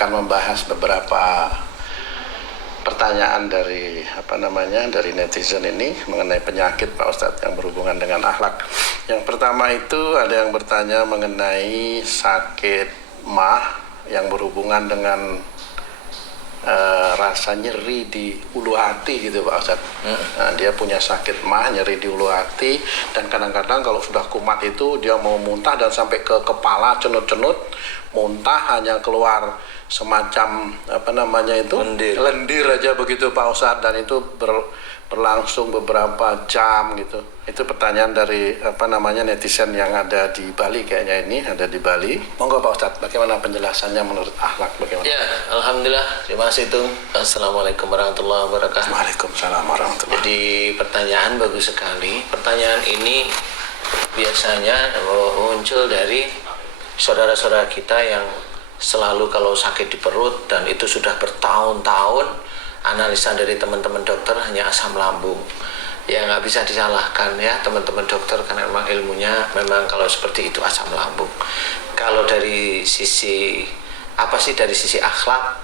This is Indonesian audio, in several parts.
akan membahas beberapa pertanyaan dari dari netizen ini mengenai penyakit Pak Ustadz yang berhubungan dengan akhlak. Yang pertama itu ada yang bertanya mengenai sakit mah yang berhubungan dengan rasa nyeri di ulu hati gitu Pak Ustadz. Nah, dia punya sakit mah, nyeri di ulu hati, dan kadang-kadang kalau sudah kumat itu dia mau muntah dan sampai ke kepala, cenut-cenut, muntah hanya keluar semacam lendir aja begitu Pak Ustadz, dan itu berlangsung beberapa jam gitu. Itu pertanyaan dari netizen yang ada di Bali, kayaknya ini ada di Bali. Monggo Pak Ustadz, bagaimana penjelasannya menurut akhlak bagaimana? Ya, alhamdulillah. Terima kasih Tung. Assalamualaikum warahmatullahi wabarakatuh. Waalaikumsalam warahmatullahi. Jadi pertanyaan bagus sekali. Pertanyaan ini biasanya muncul dari saudara-saudara kita yang selalu kalau sakit di perut dan itu sudah bertahun-tahun, analisa dari teman-teman dokter hanya asam lambung. Ya nggak bisa disalahkan ya teman-teman dokter, karena memang ilmunya memang kalau seperti itu asam lambung. Kalau dari sisi dari sisi akhlak,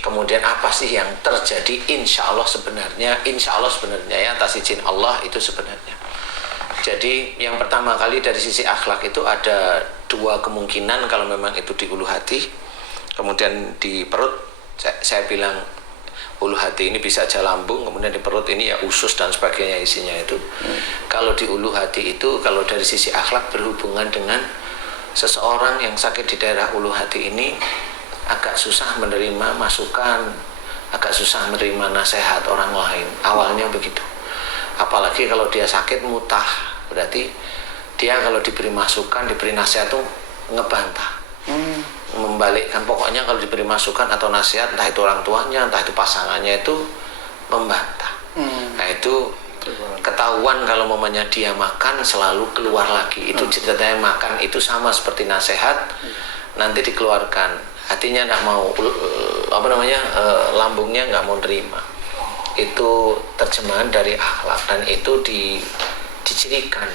kemudian apa sih yang terjadi? Insya Allah sebenarnya ya, atas izin Allah itu sebenarnya. Jadi yang pertama kali dari sisi akhlak itu ada dua kemungkinan. Kalau memang itu di ulu hati, kemudian di perut, saya bilang ulu hati ini bisa aja lambung, kemudian di perut ini ya usus dan sebagainya isinya itu. Kalau di ulu hati itu, kalau dari sisi akhlak berhubungan dengan seseorang yang sakit di daerah ulu hati ini agak susah menerima masukan, agak susah menerima nasihat orang lain. Awalnya begitu. Apalagi kalau dia sakit mutah, berarti dia kalau diberi masukan, diberi nasihat tuh ngebantah. Membalikkan, pokoknya kalau diberi masukan atau nasihat, entah itu orang tuanya, entah itu pasangannya, itu membantah. Nah itu ketahuan kalau mamanya dia makan selalu keluar lagi. Itu ceritanya makan itu sama seperti nasihat, nanti dikeluarkan. Hatinya nggak mau, lambungnya nggak mau nerima. Itu terjemahan dari akhlak, dan itu dicirikan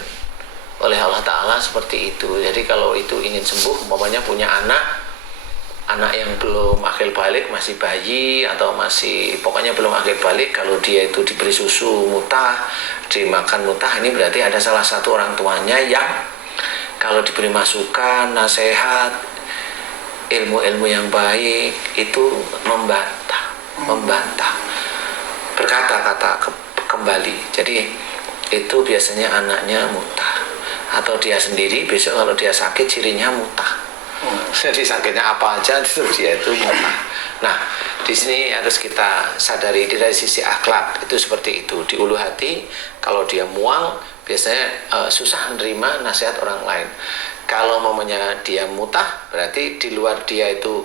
oleh Allah Ta'ala seperti itu. Jadi kalau itu ingin sembuh, umpamanya punya anak yang belum akil balik, masih bayi atau masih pokoknya belum akil balik, kalau dia itu diberi susu mutah, dimakan mutah, ini berarti ada salah satu orang tuanya yang kalau diberi masukan, nasihat, ilmu-ilmu yang baik itu membantah, berkata-kata kembali. Jadi itu biasanya anaknya mutah, atau dia sendiri besok kalau dia sakit cirinya mutah. Jadi sakitnya apa aja itu dia itu mutah. Nah, di sini harus kita sadari dari sisi akhlak itu seperti itu. Di ulu hati kalau dia mual biasanya susah menerima nasihat orang lain. Kalau mamanya dia mutah, berarti di luar dia itu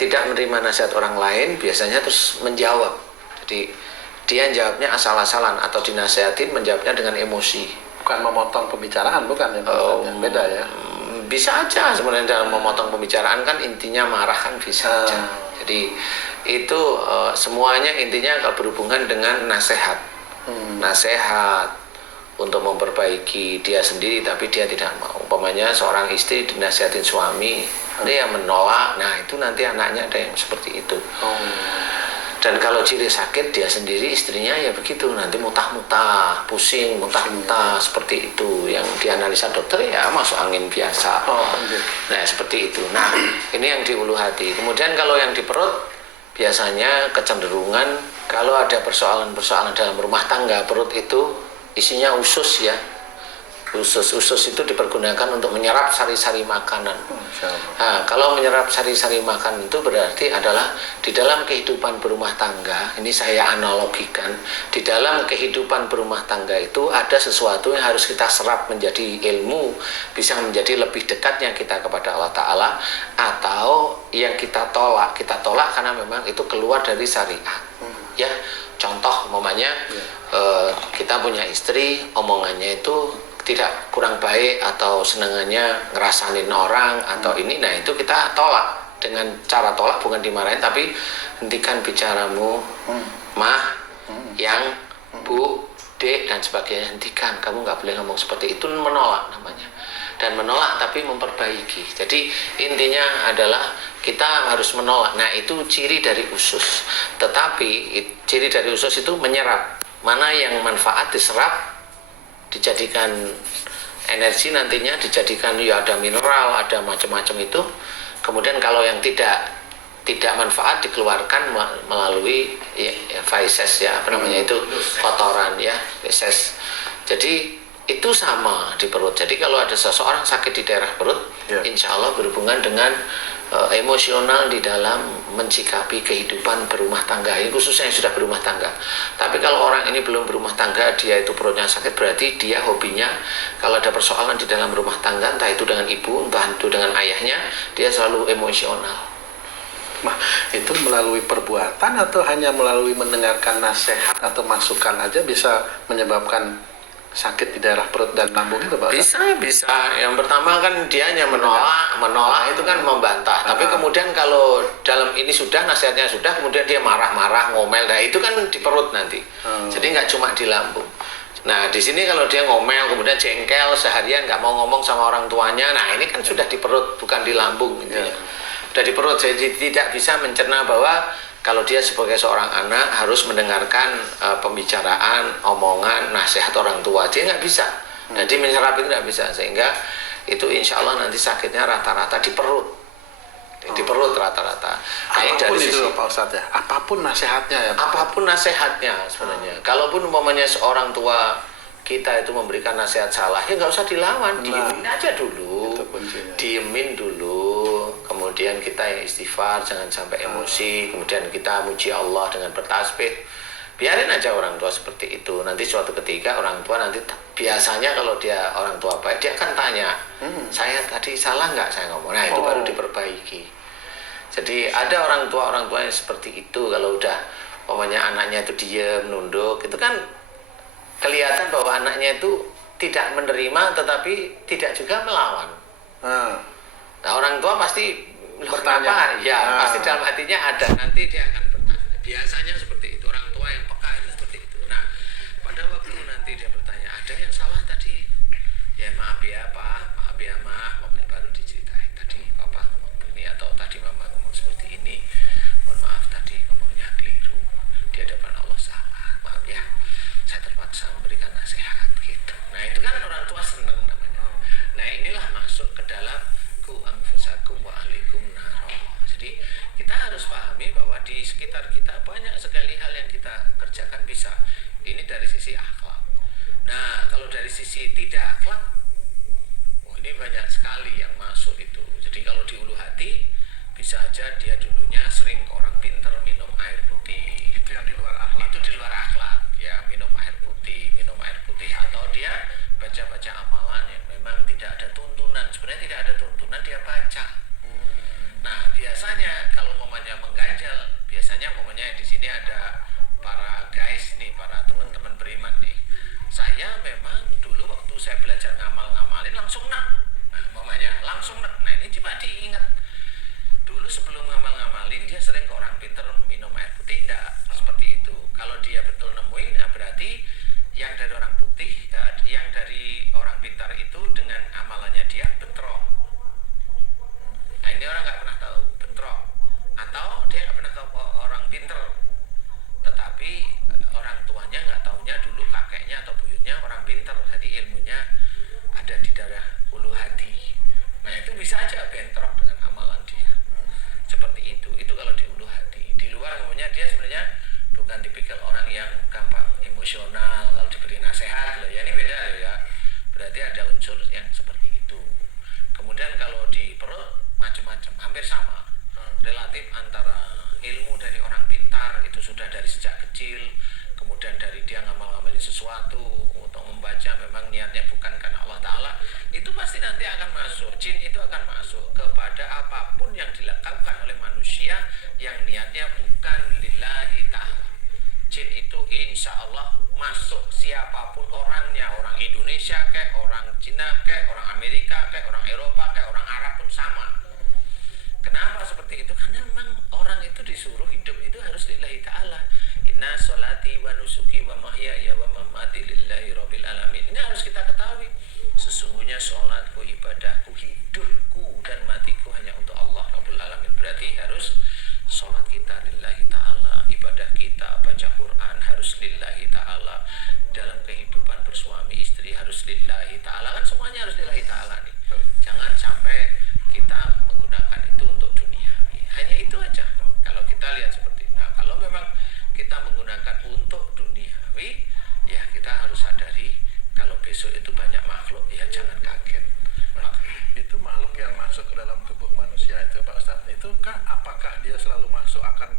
tidak menerima nasihat orang lain, biasanya terus menjawab. Jadi dia jawabnya asal-asalan, atau dinasihatin menjawabnya dengan emosi. Bukan memotong pembicaraan, bukan ya? Beda ya? Bisa aja sebenarnya dalam memotong pembicaraan, kan intinya marah kan bisa aja. Jadi itu semuanya intinya kalau berhubungan dengan nasihat. Nasihat untuk memperbaiki dia sendiri, tapi dia tidak mau. Umpamanya seorang istri dinasihatin suami, dia menolak. Nah itu nanti anaknya ada yang seperti itu. Dan kalau ciri sakit dia sendiri, istrinya ya begitu, nanti mutah-mutah, pusing, mutah-mutah, seperti itu. Yang dianalisa dokter ya masuk angin biasa. Nah seperti itu. Nah ini yang di ulu hati. Kemudian kalau yang di perut, biasanya kecenderungan kalau ada persoalan-persoalan dalam rumah tangga, perut itu isinya usus ya. Usus itu dipergunakan untuk menyerap sari-sari makanan. Nah, kalau menyerap sari-sari makanan itu berarti adalah di dalam kehidupan berumah tangga, ini saya analogikan, di dalam kehidupan berumah tangga itu ada sesuatu yang harus kita serap menjadi ilmu, bisa menjadi lebih dekatnya kita kepada Allah Ta'ala, atau yang kita tolak karena memang itu keluar dari syariat. Ya, contoh umpamanya kita punya istri, omongannya itu tidak kurang baik atau senangannya ngerasanin orang atau ini, nah itu kita tolak. Dengan cara tolak bukan dimarahin, tapi hentikan bicaramu, mah, yang, bu, dek dan sebagainya, hentikan, kamu nggak boleh ngomong seperti itu, menolak namanya. dan menolak tapi memperbaiki. Jadi intinya adalah kita harus menolak. Nah, itu ciri dari usus. Tetapi ciri dari usus itu menyerap. Mana yang manfaat diserap, dijadikan energi nantinya, dijadikan ya ada mineral, ada macam-macam itu. Kemudian kalau yang tidak manfaat dikeluarkan melalui feces ya, apa namanya itu, kotoran ya, feces. Jadi itu sama di perut. Jadi kalau ada seseorang sakit di daerah perut, insya Allah berhubungan dengan emosional di dalam mencikapi kehidupan berumah tangga, ini khususnya yang sudah berumah tangga. Tapi kalau orang ini belum berumah tangga, dia itu perutnya sakit, berarti dia hobinya kalau ada persoalan di dalam rumah tangga, entah itu dengan ibu, entah itu dengan ayahnya, dia selalu emosional. Nah, itu melalui perbuatan atau hanya melalui mendengarkan nasihat atau masukan aja bisa menyebabkan sakit di daerah perut dan lambung itu, Pak? Bisa. Yang pertama kan dia hanya menolak itu kan membantah. Tapi kemudian kalau dalam ini sudah, nasihatnya sudah, kemudian dia marah-marah, ngomel, nah itu kan di perut nanti. Jadi nggak cuma di lambung. Nah, di sini kalau dia ngomel, kemudian jengkel seharian, nggak mau ngomong sama orang tuanya, nah ini kan sudah di perut, bukan di lambung intinya. Sudah di perut, jadi tidak bisa mencerna bahwa kalau dia sebagai seorang anak harus mendengarkan pembicaraan, omongan, nasihat orang tua, dia nggak bisa. Jadi menyerap itu nggak bisa, sehingga itu insya Allah nanti sakitnya rata-rata di perut, di perut rata-rata. Apapun dari itu Pak Ustadz ya, apapun nasihatnya ya Pak. Apapun nasihatnya sebenarnya. Kalaupun umpamanya seorang tua kita itu memberikan nasihat salah, ya nggak usah dilawan, diemin aja dulu, diemin dulu. Kemudian kita yang istighfar, jangan sampai emosi. Kemudian kita muji Allah dengan bertasbih. Biarin aja orang tua seperti itu. Nanti suatu ketika orang tua nanti biasanya kalau dia orang tua baik, dia akan tanya, saya tadi salah nggak saya ngomong. Nah itu baru diperbaiki. Jadi ada orang tua yang seperti itu. Kalau udah umpamanya anaknya itu diem, nunduk, itu kan kelihatan bahwa anaknya itu tidak menerima tetapi tidak juga melawan. Nah orang tua pasti bertanya, ya pasti dalam hatinya ada, nanti dia akan bertanya. Biasanya seperti itu, orang tua yang peka itu seperti itu. Nah pada waktu nanti dia bertanya, ada yang salah tadi? Ya maaf ya Pak, maaf ya Ma, pokoknya baru diceritain tadi Papa ngomong ini atau tadi Mama ngomong seperti ini. Mohon maaf tadi ngomongnya keliru, di hadapan Allah salah, maaf ya, saya terpaksa memberikan nasihat gitu. Nah itu kan orang tua senang namanya. Nah inilah masuk ke dalam ku anfusakum wa ahlikum naro. Jadi kita harus pahami bahwa di sekitar kita banyak sekali hal yang kita kerjakan bisa. Ini dari sisi akhlak. Nah kalau dari sisi tidak akhlak, ini banyak sekali yang masuk itu. Jadi kalau di ulu hati, bisa aja dia dulunya sering ke orang pinter minum air putih. Itu yang di luar akhlak. Itu di luar akhlak ya, minum air putih. Atau dia baca-baca amalan yang memang tidak ada tuntunan. Sebenarnya tidak ada tuntunan, dia baca. Nah biasanya kalau momennya mengganjal, biasanya momennya di sini ada para guys nih, para teman-teman beriman nih. Saya memang dulu waktu saya belajar ngamalin langsung nak. Nah momennya langsung nak. Nah ini coba diingat. Dulu sebelum ngamalin dia sering ke orang pinter minum air putih, enggak seperti itu. Kalau dia betul nemuin, nah berarti yang dari orang putih, yang dari orang pintar itu dengan amalannya dia bentrok. Nah ini orang nggak pernah tahu bentrok, atau dia nggak pernah tahu orang pinter, tetapi orang tuanya nggak taunya dulu kakeknya atau buyutnya orang pinter, jadi ilmunya ada di daerah ulu hati. Nah itu bisa aja bentrok dengan amalan dia. Seperti itu kalau di ulu hati. Di luar umumnya dia sebenarnya bukan tipikal orang yang gampang emosional, kalau diberi nasihat loh ya ini beda loh ya, berarti ada unsur yang seperti itu. Kemudian kalau di perut macam-macam, hampir sama, relatif antara ilmu dari orang pintar itu sudah dari sejak kecil, kemudian dari dia ngamal-ngamalin sesuatu untuk membaca memang niatnya bukan karena Allah Ta'ala, itu pasti nanti akan masuk, jin itu akan masuk kepada apapun yang dilakukan oleh manusia yang niatnya bukan lillahi ta'ala. Jin itu insya Allah masuk siapapun orangnya, orang Indonesia kayak, orang Cina kayak, orang Amerika kayak, orang Eropa kayak, orang Arab pun sama. Kenapa seperti itu? Karena memang orang itu disuruh hidup itu harus lillahi ta'ala. Inna sholati wa nusuki wa mahyaya wa mamati lillahi rabbil alamin. Ini harus kita ketahui. Sesungguhnya sholatku, ibadah masuk ke dalam tubuh manusia itu Pak Ustadz, itu apakah dia selalu masuk akan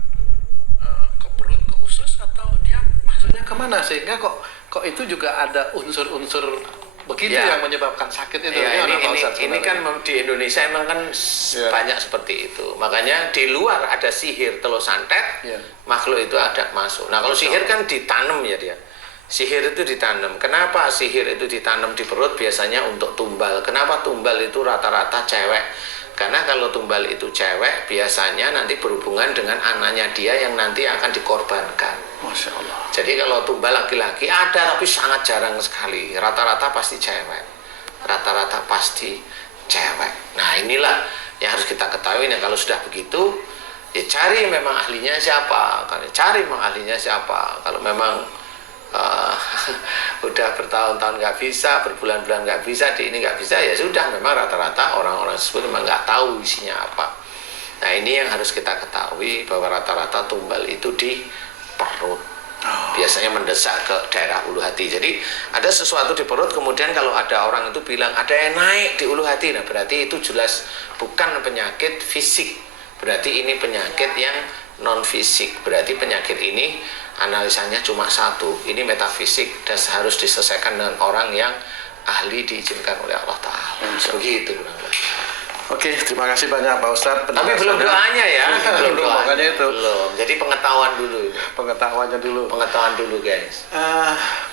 ke perut, ke usus, atau dia maksudnya kemana, sehingga kok itu juga ada unsur-unsur begitu Ya. yang menyebabkan sakit itu? Ya, Gimana, Pak Ustadz, ini kan di Indonesia emang kan Ya. banyak seperti itu. Makanya di luar ada sihir telur santet, Ya. makhluk itu ada masuk. Nah kalau sihir kan ditanam ya dia. Sihir itu ditanam. Kenapa sihir itu ditanam di perut? Biasanya untuk tumbal. Kenapa tumbal itu rata-rata cewek? Karena kalau tumbal itu cewek, biasanya nanti berhubungan dengan anaknya dia yang nanti akan dikorbankan. Masya Allah. Jadi kalau tumbal laki-laki ada, tapi sangat jarang sekali. Rata-rata pasti cewek. Rata-rata pasti cewek. Nah inilah yang harus kita ketahui. Nah kalau sudah begitu, ya cari memang ahlinya siapa. Cari memang ahlinya siapa. Kalau memang udah bertahun-tahun nggak bisa, berbulan-bulan nggak bisa, di ini nggak bisa, ya sudah, memang rata-rata orang-orang tersebut memang nggak tahu isinya apa. Nah ini yang harus kita ketahui, bahwa rata-rata tumbal itu di perut, biasanya mendesak ke daerah ulu hati. Jadi ada sesuatu di perut, kemudian kalau ada orang itu bilang ada yang naik di ulu hati, nah berarti itu jelas bukan penyakit fisik, berarti ini penyakit yang non fisik. Berarti penyakit ini analisanya cuma satu, ini metafisik dan harus diselesaikan dengan orang yang ahli diizinkan oleh Allah Ta'ala. Begitu kurang lebih. Oke, terima kasih banyak Pak Ustadz. Tapi belum doanya ya, belum doanya. Makanya itu. Belum. Jadi pengetahuan dulu. Pengetahuannya dulu. Pengetahuan dulu guys.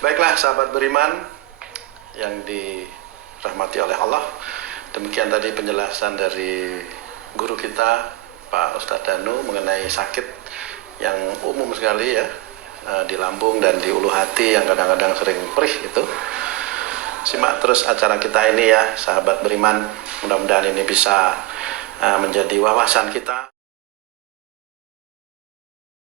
Baiklah sahabat beriman yang dirahmati oleh Allah. Demikian tadi penjelasan dari guru kita Pak Ustadz Danu mengenai sakit yang umum sekali ya, di lambung dan di ulu hati yang kadang-kadang sering perih gitu. Simak terus acara kita ini ya sahabat beriman, mudah-mudahan ini bisa menjadi wawasan kita.